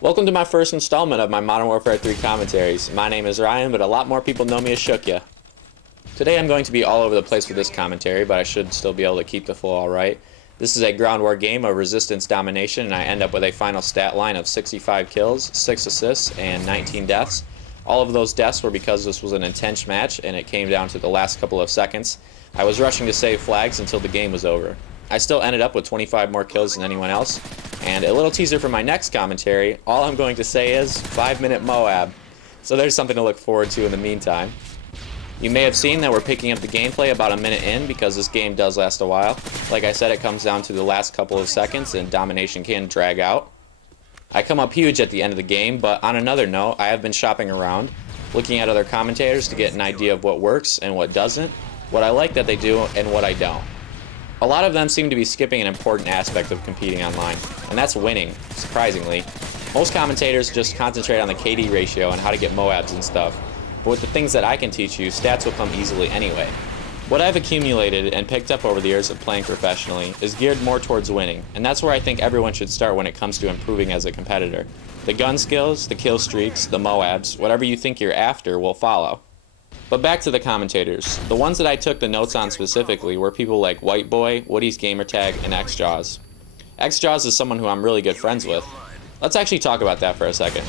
Welcome to my first installment of my Modern Warfare 3 commentaries. My name is Ryan, but a lot more people know me as Shookya. Today I'm going to be all over the place with this commentary, but I should still be able to keep the flow alright. This is a ground war game of resistance domination, and I end up with a final stat line of 65 kills, 6 assists, and 19 deaths. All of those deaths were because this was an intense match, and it came down to the last couple of seconds. I was rushing to save flags until the game was over. I still ended up with 25 more kills than anyone else. And a little teaser for my next commentary, all I'm going to say is 5-minute Moab. So there's something to look forward to in the meantime. You may have seen that we're picking up the gameplay about a minute in because this game does last a while. Like I said, it comes down to the last couple of seconds and domination can drag out. I come up huge at the end of the game, but on another note, I have been shopping around, looking at other commentators to get an idea of what works and what doesn't, what I like that they do and what I don't. A lot of them seem to be skipping an important aspect of competing online, and that's winning, surprisingly. Most commentators just concentrate on the KD ratio and how to get Moabs and stuff, but with the things that I can teach you, stats will come easily anyway. What I've accumulated and picked up over the years of playing professionally is geared more towards winning, and that's where I think everyone should start when it comes to improving as a competitor. The gun skills, the kill streaks, the Moabs, whatever you think you're after will follow. But back to the commentators. The ones that I took the notes on specifically were people like White Boy, Woody's Gamertag, and XJaws. XJaws is someone who I'm really good friends with. Let's actually talk about that for a second.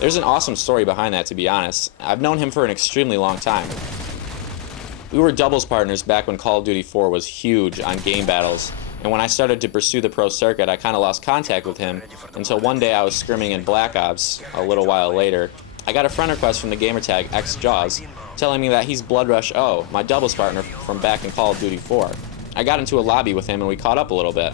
There's an awesome story behind that, to be honest. I've known him for an extremely long time. We were doubles partners back when Call of Duty 4 was huge on game battles, and when I started to pursue the pro circuit, I kind of lost contact with him until one day I was scrimming in Black Ops a little while later. I got a friend request from the gamertag XJaws telling me that he's Blood Rush O, my doubles partner from back in Call of Duty 4. I got into a lobby with him and we caught up a little bit.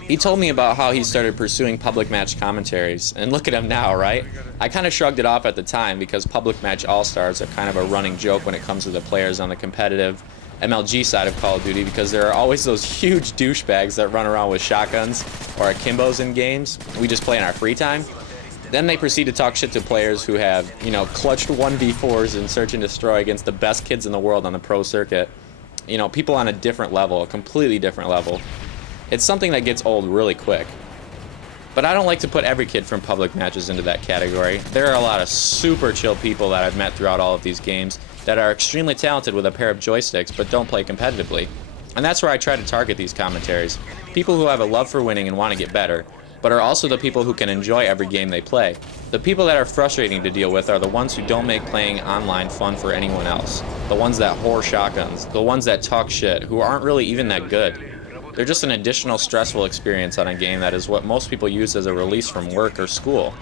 He told me about how he started pursuing public match commentaries, and look at him now, right? I kind of shrugged it off at the time because public match all-stars are kind of a running joke when it comes to the players on the competitive MLG side of Call of Duty, because there are always those huge douchebags that run around with shotguns or akimbos in games we just play in our free time. Then they proceed to talk shit to players who have, clutched 1v4s in Search and Destroy against the best kids in the world on the pro circuit. People on a different level, a completely different level. It's something that gets old really quick. But I don't like to put every kid from public matches into that category. There are a lot of super chill people that I've met throughout all of these games that are extremely talented with a pair of joysticks but don't play competitively. And that's where I try to target these commentaries. People who have a love for winning and want to get better, but are also the people who can enjoy every game they play. The people that are frustrating to deal with are the ones who don't make playing online fun for anyone else. The ones that whore shotguns, the ones that talk shit, who aren't really even that good. They're just an additional stressful experience on a game that is what most people use as a release from work or school.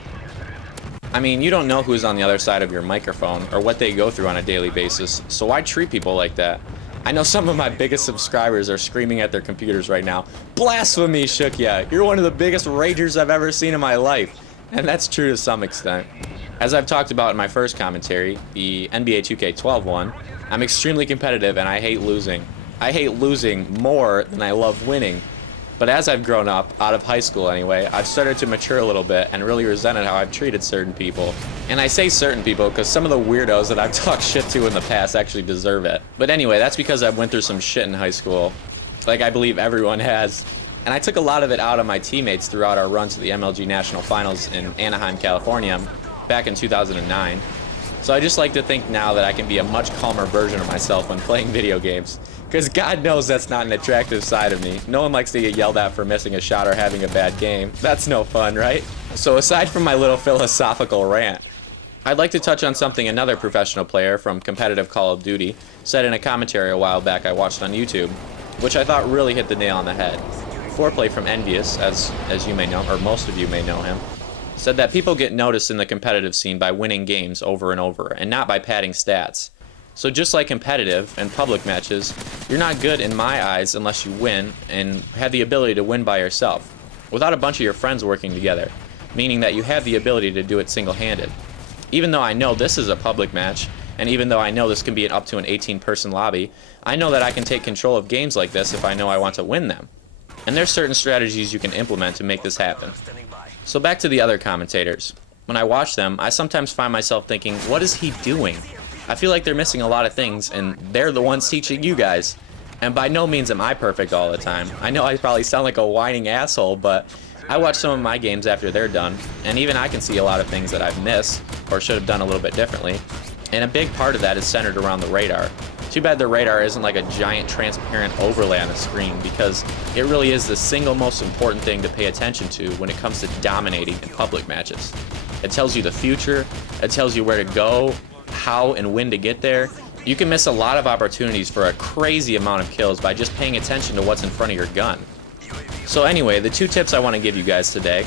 I mean, you don't know who's on the other side of your microphone or what they go through on a daily basis, so why treat people like that? I know some of my biggest subscribers are screaming at their computers right now, "Blasphemy, Shookya! You're one of the biggest ragers I've ever seen in my life." And that's true to some extent. As I've talked about in my first commentary, the NBA 2K12 one, I'm extremely competitive and I hate losing. I hate losing more than I love winning. But as I've grown up, out of high school anyway, I've started to mature a little bit and really resented how I've treated certain people. And I say certain people because some of the weirdos that I've talked shit to in the past actually deserve it. But anyway, that's because I went through some shit in high school, like I believe everyone has. And I took a lot of it out on my teammates throughout our run to the MLG National Finals in Anaheim, California, back in 2009. So I just like to think now that I can be a much calmer version of myself when playing video games. Because God knows that's not an attractive side of me. No one likes to get yelled at for missing a shot or having a bad game. That's no fun, right? So aside from my little philosophical rant, I'd like to touch on something another professional player from competitive Call of Duty said in a commentary a while back I watched on YouTube, which I thought really hit the nail on the head. Foreplay from Envious, as you may know, or most of you may know him, said that people get noticed in the competitive scene by winning games over and over, and not by padding stats. So just like competitive and public matches, you're not good in my eyes unless you win and have the ability to win by yourself, without a bunch of your friends working together, meaning that you have the ability to do it single-handed. Even though I know this is a public match, and even though I know this can be up to an 18-person lobby, I know that I can take control of games like this if I know I want to win them. And there's certain strategies you can implement to make this happen. So back to the other commentators. When I watch them, I sometimes find myself thinking, what is he doing? I feel like they're missing a lot of things, and they're the ones teaching you guys. And by no means am I perfect all the time. I know I probably sound like a whining asshole, but I watch some of my games after they're done, and even I can see a lot of things that I've missed, or should have done a little bit differently, and a big part of that is centered around the radar. Too bad the radar isn't like a giant transparent overlay on the screen, because it really is the single most important thing to pay attention to when it comes to dominating in public matches. It tells you the future, it tells you where to go, how and when to get there. You can miss a lot of opportunities for a crazy amount of kills by just paying attention to what's in front of your gun. So anyway, the two tips I want to give you guys today,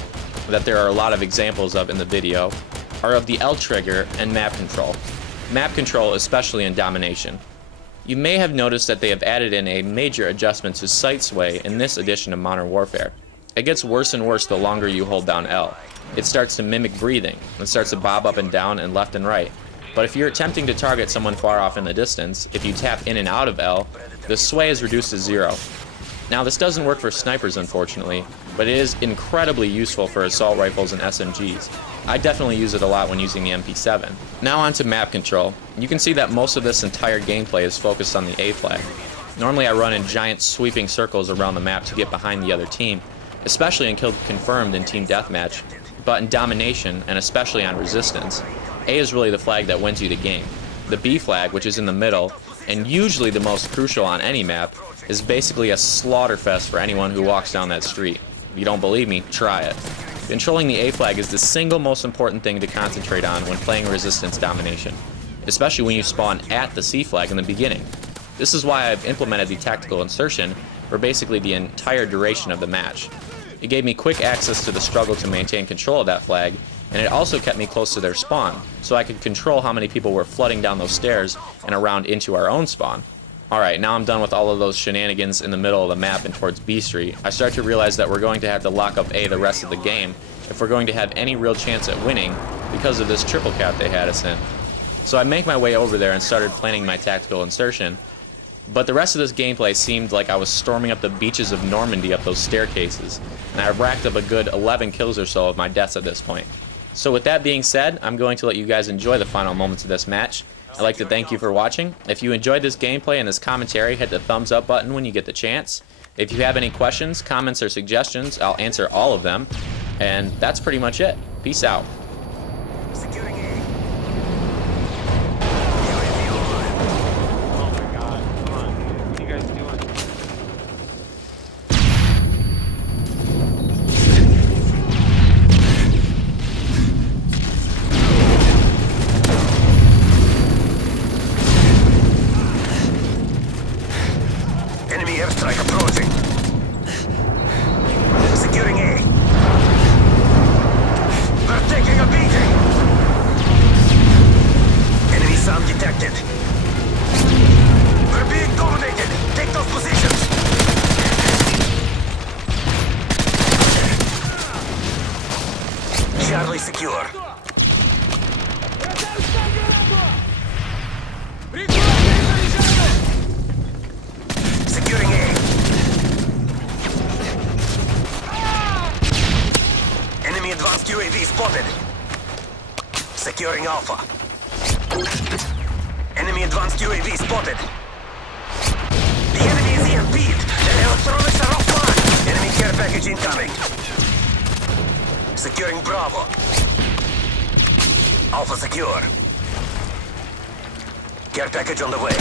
that there are a lot of examples of in the video, are of the L trigger and map control. Map control, especially in domination. You may have noticed that they have added in a major adjustment to sight sway in this edition of Modern Warfare. It gets worse and worse the longer you hold down L. It starts to mimic breathing. It starts to bob up and down and left and right. But if you're attempting to target someone far off in the distance, if you tap in and out of L, the sway is reduced to 0. Now this doesn't work for snipers unfortunately, but it is incredibly useful for assault rifles and SMGs. I definitely use it a lot when using the MP7. Now on to map control. You can see that most of this entire gameplay is focused on the A flag. Normally I run in giant sweeping circles around the map to get behind the other team, especially in Kill Confirmed in Team Deathmatch, but in Domination, and especially on Resistance, A is really the flag that wins you the game. The B flag, which is in the middle, and usually the most crucial on any map, is basically a slaughterfest for anyone who walks down that street. If you don't believe me, try it. Controlling the A flag is the single most important thing to concentrate on when playing Resistance Domination, especially when you spawn at the C flag in the beginning. This is why I've implemented the tactical insertion for basically the entire duration of the match. It gave me quick access to the struggle to maintain control of that flag, and it also kept me close to their spawn, so I could control how many people were flooding down those stairs and around into our own spawn. Alright, now I'm done with all of those shenanigans in the middle of the map and towards B Street. I start to realize that we're going to have to lock up A the rest of the game if we're going to have any real chance at winning because of this triple cap they had us in. So I make my way over there and started planning my tactical insertion, but the rest of this gameplay seemed like I was storming up the beaches of Normandy up those staircases, and I've racked up a good 11 kills or so of my deaths at this point. So with that being said, I'm going to let you guys enjoy the final moments of this match. I'd like to thank you for watching. If you enjoyed this gameplay and this commentary, hit the thumbs up button when you get the chance. If you have any questions, comments, or suggestions, I'll answer all of them. And that's pretty much it. Peace out. Airstrike approaching. Securing A. We're taking a beating. Enemy SAM detected. We're being dominated. Take those positions. Charlie secure. Securing A. Enemy advanced UAV spotted. Securing Alpha. Enemy advanced UAV spotted. The enemy is EMP'd. Their electronics are offline. Enemy care package incoming. Securing Bravo. Alpha secure. Care package on the way.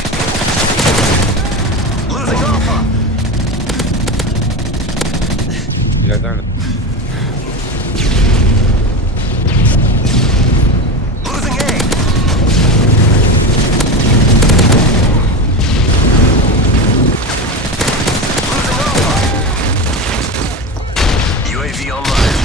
Losing Alpha! You guys aren't. Losing A! Losing Alpha! UAV online.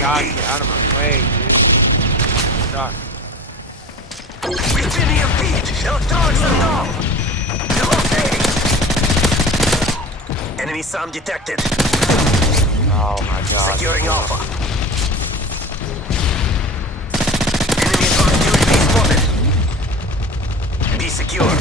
God, get out of my way, dude. Stop. We've been EMP'd! Electronics are down! We lost A! Enemy SAM detected. Oh my God. Securing Alpha. Enemy advanced UAV spotted. Be secure.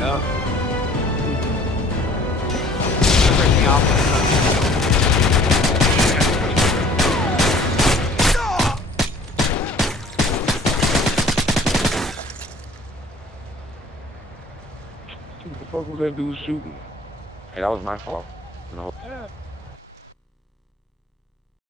Yeah. Everything else. What the fuck was that dude shooting? Hey, that was my fault. No. Yeah.